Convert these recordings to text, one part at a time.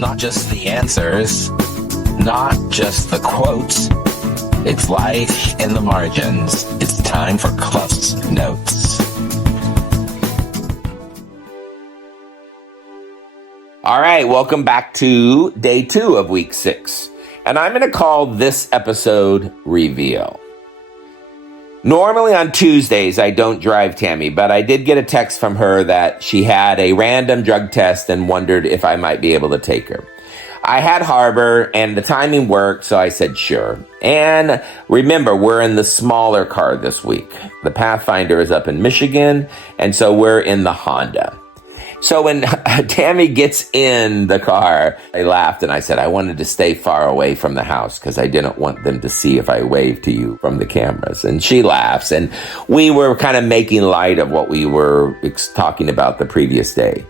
not just the answers, not just the quotes. It's life in the margins. It's time for CluffsNotes. All right, welcome back to day 2 of week 6. And I'm going to call this episode Reveal. Normally on Tuesdays, I don't drive Tammy, but I did get a text from her that she had a random drug test and wondered if I might be able to take her. I had Harbor and the timing worked, so I said sure. And remember, we're in the smaller car this week. The Pathfinder is up in Michigan, and so we're in the Honda. So when Tammy gets in the car, I laughed and I said I wanted to stay far away from the house because I didn't want them to see if I waved to you from the cameras. And she laughs, and we were kind of making light of what we were talking about the previous day,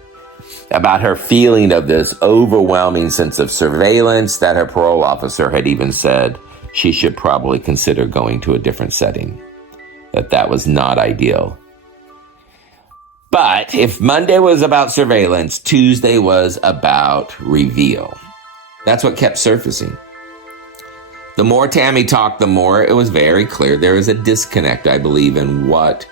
about her feeling of this overwhelming sense of surveillance that her parole officer had even said she should probably consider going to a different setting, that was not ideal. But if Monday was about surveillance, Tuesday was about reveal. That's what kept surfacing. The more Tammy talked, the more it was very clear there is a disconnect, I believe, in what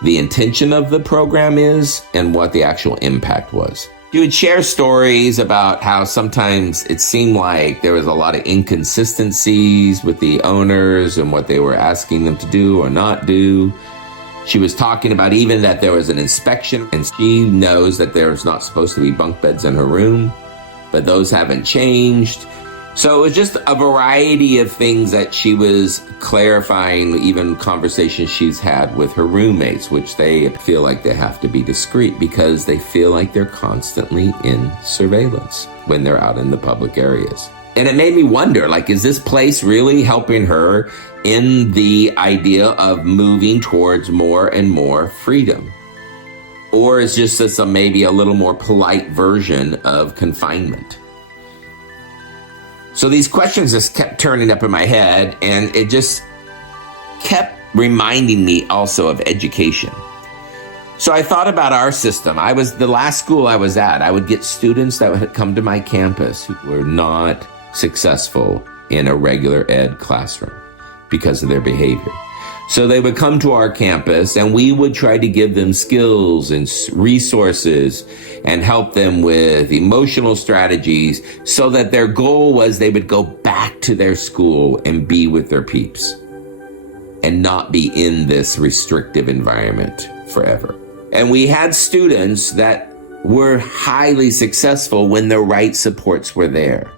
the intention of the program is and what the actual impact was. She would share stories about how sometimes it seemed like there was a lot of inconsistencies with the owners and what they were asking them to do or not do. She was talking about even that there was an inspection, and she knows that there's not supposed to be bunk beds in her room, but those haven't changed. So it was just a variety of things that she was clarifying, even conversations she's had with her roommates, which they feel like they have to be discreet because they feel like they're constantly in surveillance when they're out in the public areas. And it made me wonder, is this place really helping her in the idea of moving towards more and more freedom? Or is just this maybe a little more polite version of confinement? So these questions just kept turning up in my head, and it just kept reminding me also of education. So I thought about our system. The last school I was at, I would get students that would come to my campus who were not successful in a regular ed classroom because of their behavior. So they would come to our campus and we would try to give them skills and resources and help them with emotional strategies so that their goal was they would go back to their school and be with their peeps and not be in this restrictive environment forever. And we had students that were highly successful when the right supports were there.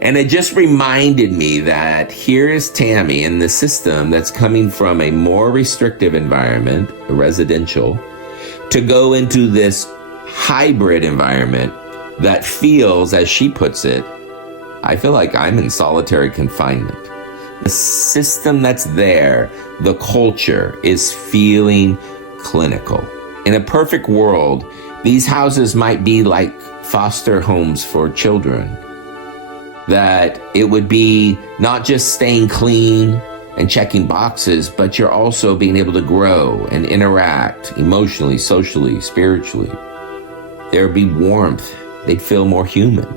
And it just reminded me that here is Tammy in the system that's coming from a more restrictive environment, a residential, to go into this hybrid environment that feels, as she puts it, I feel like I'm in solitary confinement. The system that's there, the culture, is feeling clinical. In a perfect world, these houses might be like foster homes for children. That it would be not just staying clean and checking boxes, but you're also being able to grow and interact emotionally, socially, spiritually. There would be warmth. They'd feel more human.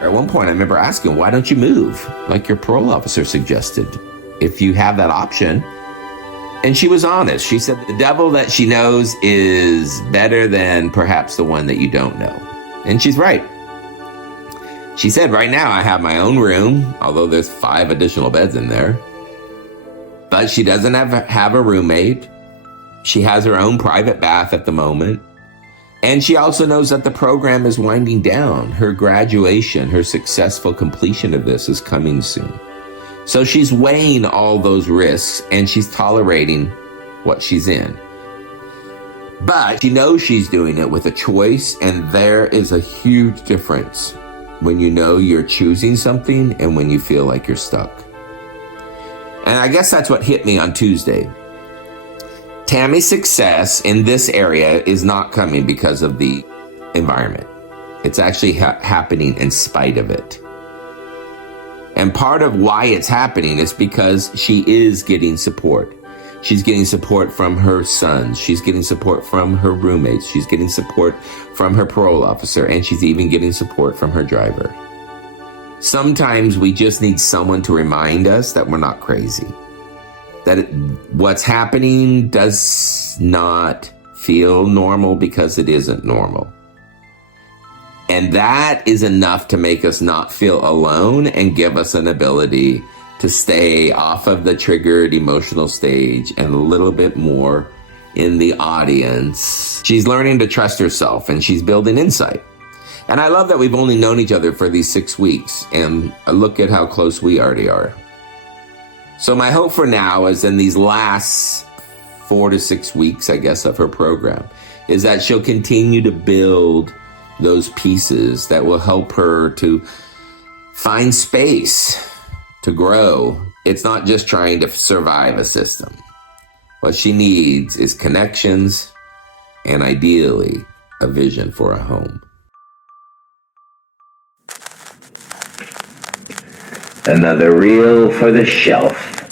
At one point, I remember asking, why don't you move? Like your parole officer suggested, if you have that option. And she was honest. She said the devil that she knows is better than perhaps the one that you don't know. And she's right. She said, right now I have my own room, although there's 5 additional beds in there. But she doesn't have a roommate. She has her own private bath at the moment. And she also knows that the program is winding down. Her graduation, her successful completion of this is coming soon. So she's weighing all those risks and she's tolerating what she's in. But she knows she's doing it with a choice, and there is a huge difference when you know you're choosing something and when you feel like you're stuck. And I guess that's what hit me on Tuesday. Tammy's success in this area is not coming because of the environment. It's actually happening in spite of it. And part of why it's happening is because she is getting support. She's getting support from her sons. She's getting support from her roommates. She's getting support from her parole officer, and she's even getting support from her driver. Sometimes we just need someone to remind us that we're not crazy, that what's happening does not feel normal because it isn't normal. And that is enough to make us not feel alone and give us an ability to stay off of the triggered emotional stage and a little bit more in the audience. She's learning to trust herself, and she's building insight. And I love that we've only known each other for these 6 weeks, and look at how close we already are. So my hope for now is in these last 4 to 6 weeks, I guess, of her program, is that she'll continue to build those pieces that will help her to find space to grow. It's not just trying to survive a system. What she needs is connections and ideally a vision for a home. Another reel for the shelf.